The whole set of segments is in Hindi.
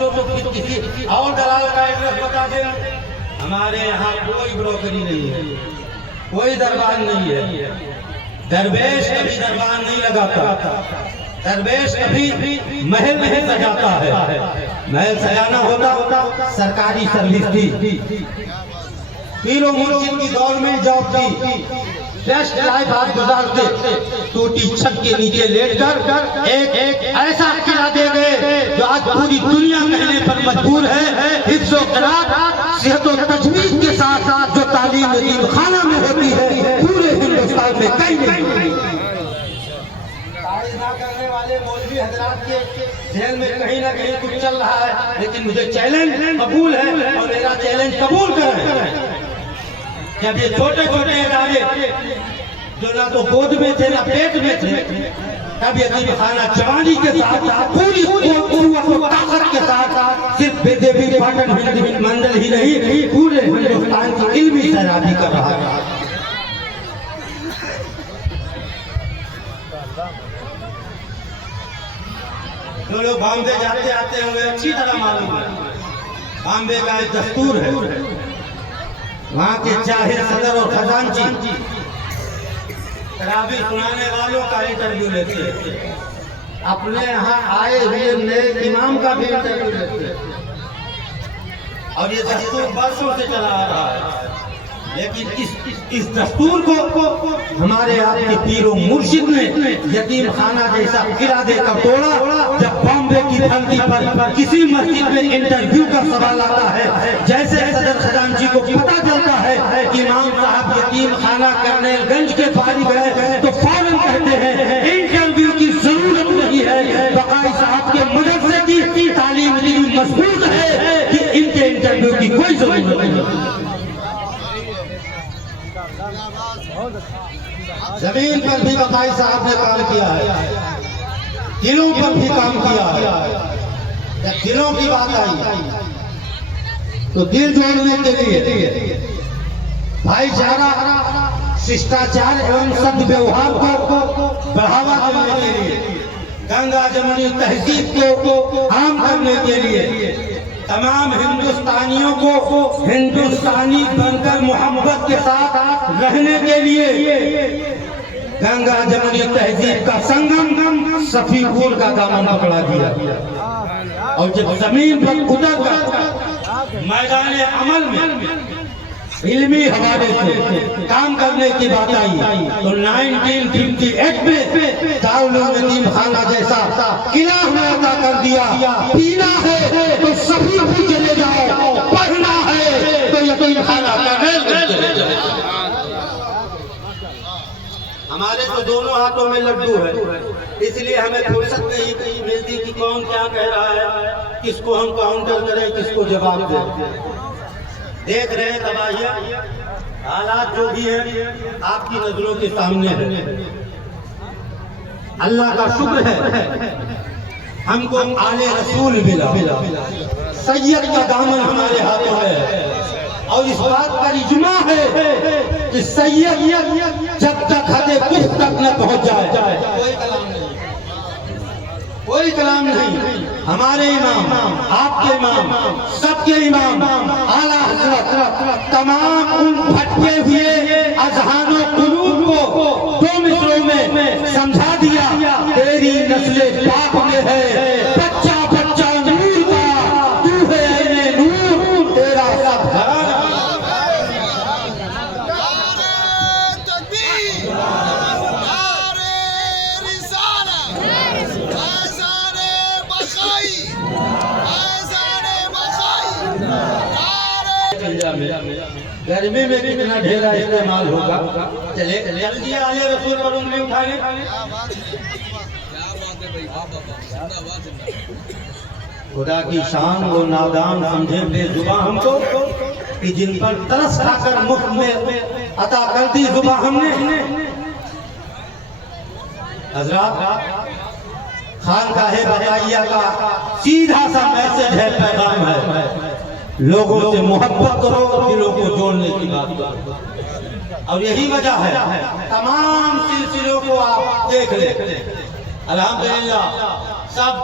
बच्चों को किसी और दलाल का एड्रेस बता दें। हमारे यहाँ कोई ब्रोकरी नहीं है, कोई दरबार नहीं है। दरवेश कभी दरबार नहीं लगाता, दरवेश कभी महल नहीं सजाता है। महल सजाना होता सरकारी सर्विस थी, पीरो मुर्शिद की गवर्नमेंट जॉब थी, बेस्ट लाइफ आज गुजारते। टूटी छत के नीचे लेटकर एक ऐसा किला दे गए जो आज पूरी दुनिया कहने पर मजबूर है। हिफ्ज़ व क़िराअत, सेहत व तजवीज़ के साथ साथ जो तालीम यतीम खाना में होती है पूरे हिंदुस्तान में कहीं नहीं। ना करने वाले मौलवी हजरात के जेल में कहीं ना कहीं कुछ चल रहा है, लेकिन मुझे चैलेंज कबूल है और मेरा चैलेंज कबूल करें। जब ये छोटे छोटे इदारे जो ना तो गोद में थे ना पेट में थे, तब यतीम खाना जवानी के साथ पूरी ताकत के साथ सिर्फ बेदेवी पाटन मंडल ही नहीं पूरे हिंदुस्तान की इल्मी सैराबी कर रहा है। जो लोग बॉम्बे जाते आते हुए अच्छी तरह मालूम है, बॉम्बे का एक दस्तूर है, वहाँ के जाहिर सदर और खजांची तरावी सुनाने वालों का इंटरव्यू लेते हैं, अपने यहाँ आए हुए नए इमाम का भी इंटरव्यू लेते हैं। और ये दस्तूर बरसों से चला आ रहा है, लेकिन इस दस्तूर को हमारे आपके पीरो मुर्शिद ने यतीम खाना जैसा किला देकर तोड़ा। जब बॉम्बे की धरती पर किसी मस्जिद में इंटरव्यू का सवाल आता है, जैसे सदर खजांची को पता चलता है कि इमाम साहब यतीम खाना कर्नेलगंज के फारिग है, तो फौरन कहते हैं इंटरव्यू की जरूरत नहीं है, बकाई साहब के मदरसे की तालीम इतनी मजबूत है कि इनके इंटरव्यू की कोई जरूरत नहीं। जमीन पर भी बकाई साहब ने काम किया है, दिलों पर भी काम किया है। जब दिलों की बात आई तो दिल जोड़ने के लिए, भाईचारा, शिष्टाचार एवं सद्व्यवहार को बढ़ावा देने के लिए, गंगा जमुनी तहजीब को आम करने के लिए, तमाम हिंदुस्तानियों को हिंदुस्तानी बनकर मोहब्बत के साथ रहने के लिए गंगा जमुनी तहजीब का संगम सफीपुर का दामन पकड़ा दिया। और जब जमीन पर उतर कर मैदान अमल में इल्मी हवाले से काम करने की बात आई तो 1958 में दारुल यतीम खाना जैसा किला अता कर दिया। पीना है तो सभी चले जाओ, पढ़ना है तो यतीम खाना चले जाओ। हमारे तो दोनों हाथों में लड्डू है, इसलिए हमें फुर्सत नहीं मिलती कि कौन क्या कह रहा है, किसको हम काउंटर करें, किसको जवाब दें। देख रहे हैं तबाहियां, हालात जो भी है आपकी नजरों के सामने है। अल्लाह का शुक्र है हमको आले रसूल मिला, सैयद का दामन हमारे हाथों में है। और इस बात का इजमा है कि सैयद जब तक हदे कुछ तक न पहुंच जाए कोई कलाम नहीं, कोई कलाम नहीं। हमारे इमाम, आपके इमाम, सबके इमाम आला हज़रत तमाम उन भटके हुए अज़हानों कुलूब को 2 मिसरों में समझा दिया। तेरी नस्ले पाक में है बच्चा बच्चा नूर का, तू है ऐने नूर, तेरा सब घराना। गर्मी में कितना ढेरा इस्तेमाल होगा। चले जल्दी आले रसूल पर उंगली उठाने। खुदा की शान वो नादान समझे बेजुबान हमको कि जिन पर तरस खाकर मुफ्त में अता कर दी जुबान हमने। हजरात खानकाहे बदाइया का सीधा सा मैसेज है, पैगाम है, लोगों से मोहब्बत करो, दिलों को जोड़ने की बात करो। और यही वजह है तमाम सिलसिलों को आप देख ले, अल्हम्दुलिल्लाह सब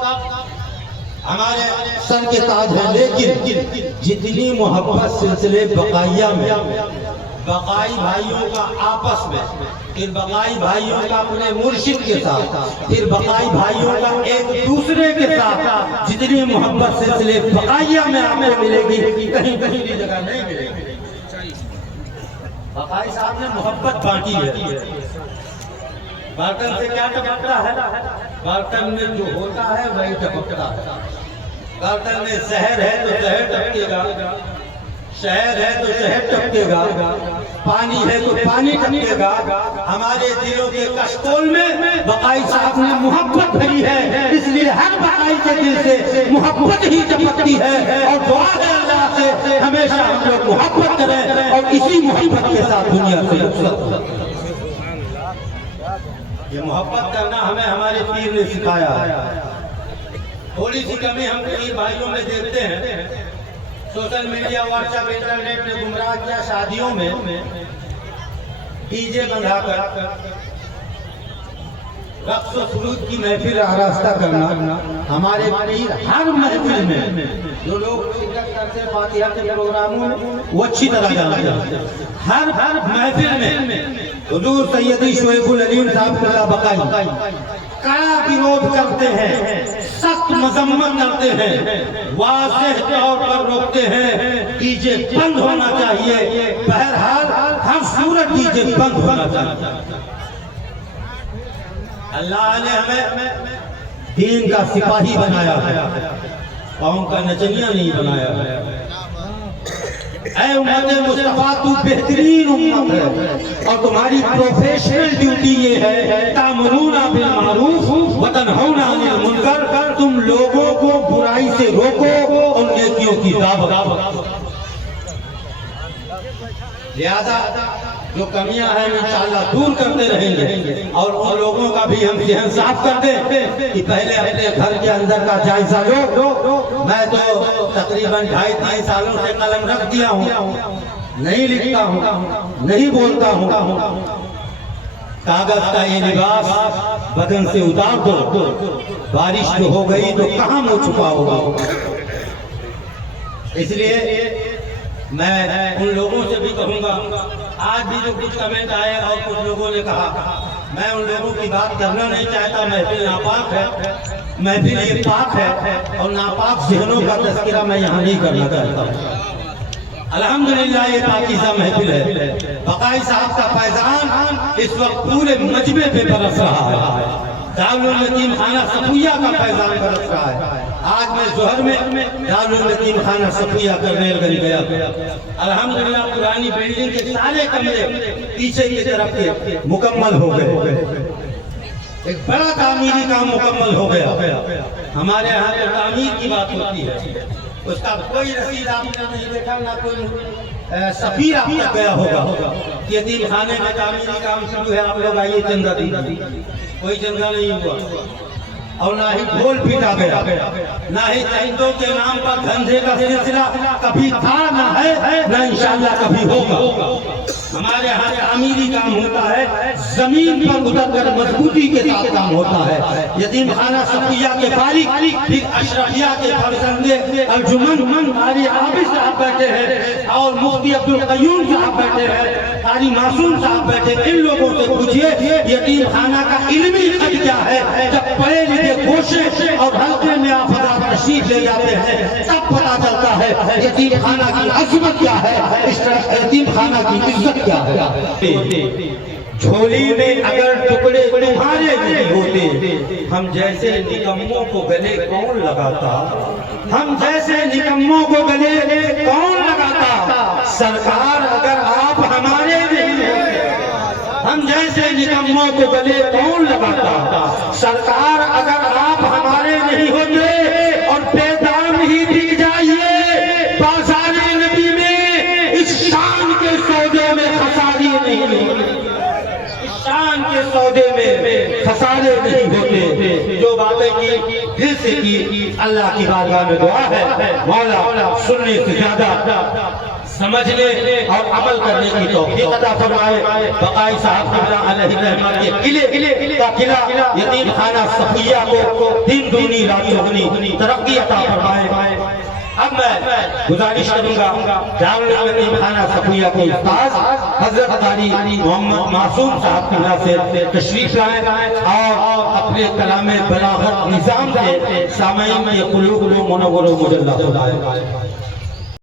हमारे सर के ताज है, लेकिन जितनी मोहब्बत सिलसिले बकाइया में, बकाई भाइयों का आपस में, फिर बकाई भाइयों का अपने मुर्शिद के साथ, फिर बकाई भाइयों का एक दूसरे के साथ, जितनी मोहब्बत सिलसिले बकाइया में आपको मिलेगी कहीं कहीं की जगह नहीं मिलेगी। बकाई साहब ने मोहब्बत बांटी है। बर्तन से क्या टपकता है? बर्तन में जो होता है वही टपकता है। बर्तन में जहर है तो जहर टपकेगा, शहद है तो शहद टपकेगा, पानी है तो पानी टपकेगा। हमारे दिलों के कशकोल में बकाई साहब ने मोहब्बत भरी है, इसलिए हर बकाई के दिल से मोहब्बत ही टपकती है। और दुआ है अल्लाह से हमेशा हम लोग मोहब्बत करें और इसी मोहब्बत के साथ दुनिया से ये मोहब्बत करना हमें हमारे पीर ने सिखाया है। थोड़ी सी कमी हम पीर भाइयों में देखते हैं। सोशल मीडिया, व्हाट्सएप, इंटरनेट ने गुमराह किया। शादियों में डीजे बंधाकर रक्स और सुरूद की महफिल आरास्ता करना। हमारे पीर हर महफिल में जो लोग शिरकत करते हैं फातिहा के प्रोग्रामों में, वो अच्छी तरह जानते हैं। हर महफिल में हुजूर सैयदी शोएबुल अलीम साहब का बकाई कड़ा विरोध करते हैं, सख्त मजम्मत करते हैं, वाज़ेह तौर पर रोकते हैं डीजे बंद होना चाहिए। बहरहाल हर सूरत डीजे बंद होना चाहिए। अल्लाह ने हमें दीन का सिपाही बनाया है, कौम का नचनिया नहीं बनाया है। ऐ उम्मत मुस्तफा, तू बेहतरीन उम्मत है और तुम्हारी प्रोफेशनल ड्यूटी ये है तामुरूना बिल मारूफ व तनहौना अनिल मुनकर। तुम लोगों को बुराई से रोको और नेकियों की दावत। लिहाजा जो कमियां हैं इंशाअल्लाह दूर करते रहेंगे और उन लोगों का भी हम जहन साफ कर दें कि पहले अपने घर के अंदर का जायजा लो। मैं तो तकरीबन 2.5 सालों से कलम रख दिया हूँ, नहीं लिखता हूँ, नहीं बोलता हूँ। कागज का ये लिबास बदन से उतार दो, बारिश जो हो गई तो कहाँ मुँह छुपा होगा। इसलिए मैं उन लोगों से भी कहूंगा, आज भी जो कुछ कमेंट आए और कुछ लोगों ने कहा, मैं उन लोगों की बात करना नहीं चाहता। महफिल नापाक है, महफिल ये पाक है और नापाक ज़हनों का तज़किरा मैं यहाँ नहीं करना चाहता। अल्हम्दुलिल्लाह ये पाकीज़ा महफिल है। बकाई साहब का फैजान इस वक्त पूरे मजमे पे बरस रहा है। दारुल यतीम खाना सफिया का फैजान बरस रहा है। आज मैं जोहर में दारुल यतीम खाना सफिया करने गया। अल्हम्दुलिल्लाह पुरानी बिल्डिंग के सारे कमरे पीछे की तरफ के मुकम्मल हो गए। एक बड़ा तामीरी काम मुकम्मल हो गया। हमारे यहाँ पे तामीर की बात होती है, उसका कोई रसीद आपने नहीं देखा, ना कोई सफीर आप तक गया होगा। यतीम खाने में तामीरी काम शुरू है, आप लोग आइए चंदा दीजिए। कोई चंदा नहीं हुआ और ना ही ढोल पीटा गया, ना ही चंदों के नाम पर धंधे का सिलसिला कभी था, ना है, ना इंशाअल्लाह कभी होगा। हमारे यहाँ तामीरी काम होता है, जमीन पर उतरकर मजबूती के साथ काम होता है। यतीम खाना सफिया के फारिग, फिर अशरफिया के फरजंदे अर्जुमन कारी आबिद साहब बैठे हैं और मुफ्ती अब्दुल कयूम साहब बैठे हैं, कारी मासूम साहब बैठे। इन लोगों से पूछिए यतीम खाना का इल्मी हद क्या है। जब पढ़े लिखे कोशिश और हल्के में आप तशरीफ ले जाते हैं तब पता चलता है यतीम खाना की अजमत क्या है, यतीम खाना की इज्जत क्या है। झोली में अगर टुकड़े तुम्हारे नहीं होते, हम जैसे निकम्मों को गले कौन लगाता। हम जैसे निकम्मों को गले कौन लगाता। सरकार अगर आप हमारे नहीं होते, हम जैसे निकम्मों को गले कौन लगाता। सरकार अगर आप हमारे नहीं होते और बेदाम ही बिक जाइए बाज़ारे नबी में, इस शान के सौदे में खसारी नहीं होती, शान के सौदे में खसारे नहीं होते। जो बातें की दिल से की, अल्लाह की बारगाह में दुआ है मौला सुनने से ज्यादा समझने और अमल करने की तौफीक अता फरमाए। बकाई साहब क़िबला अलैहि रहमत के किले का किला यतीम खाना सफिया को दिन दूनी रात चौगुनी तरक्की अता फरमाए। अब मैं गुजारिश करूंगा दारुल यतीम खाना सफिया के उस्ताद हजरत कारी मोहम्मद मासूम साहब क़िबला से तशरीफ लाएं और अपने कलामे बलागत निजाम के सामईन के क़ुलूब को मुनव्वर व मुजल्ला फरमाएं।